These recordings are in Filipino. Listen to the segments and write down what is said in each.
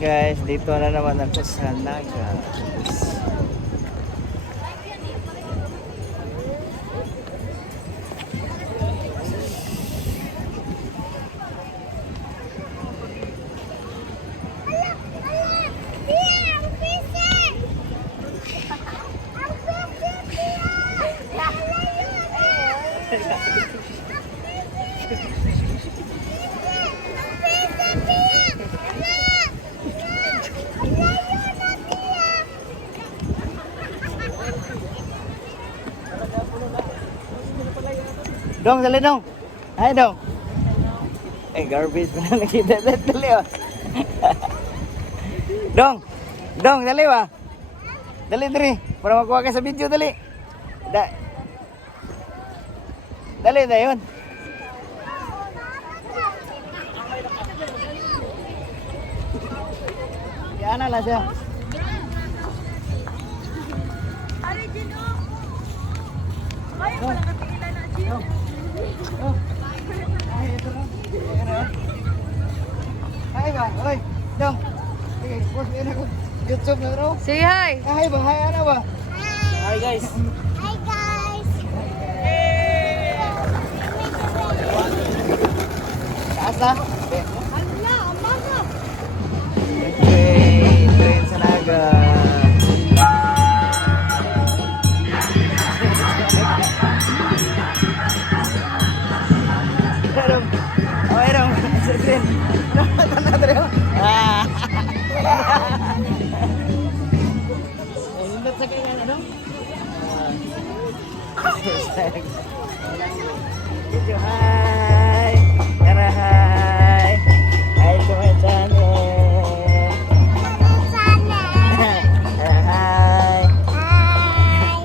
guys, dito na naman ako sa Naga. Dong, dali dong. Ay dong. Eh, garbage pa na nakita. Dali oh. Dong. Dong, dali ba? Dali, dali. Para makuha ka sa video, dali. Dali na yun. Yan na lang siya. Ay, wala ka pigilan na, Gio. Hi ba? Oy, dong. Sige, post mo ako. YouTube na raw. Say hi. Hi ba? Hi ano ba? Hi guys. Hi guys! Asa? Ala, amaga! Okay, train sa Naga. Dong. Oh, dong. Train. Tanah dong. Ah. Lindot sa kanya na dong. Video, hi. Tara, hi. Hi to my channel. Sana! Tara, hi. Hi!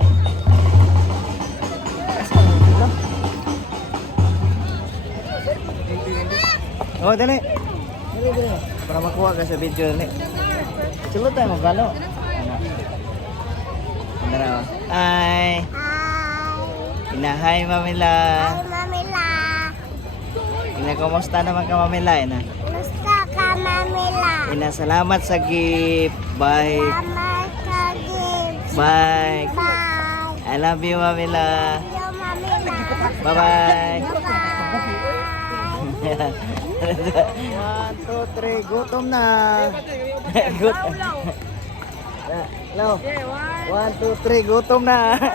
Oh, dali. Dali, dali. Para makuha ka sa video dali. Sulot tayo mo galo. Tara. Hi. Hi! Inahay Mamila. Hi, Mamila! Ina, kumusta naman ka Mamila? Ina, Gusto ka, Mamila? ina, salamat sa gift. Bye. Salamat sa gift! Bye. Bye! I love you Mamila. Yo, Mamila! Bye-bye. Bye-bye! 1, 2, 3, gutom na. Gutom. Hello. 1, 2, 3, gutom na. 1,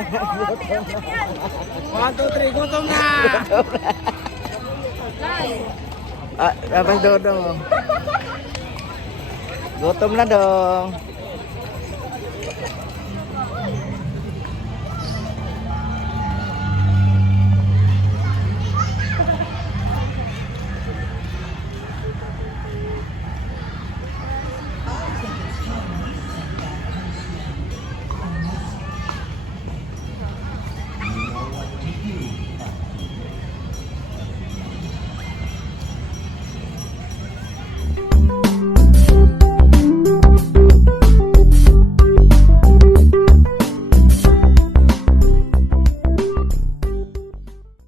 2, 3, gutom na! Ah, dapat dodong. Gutom na dong.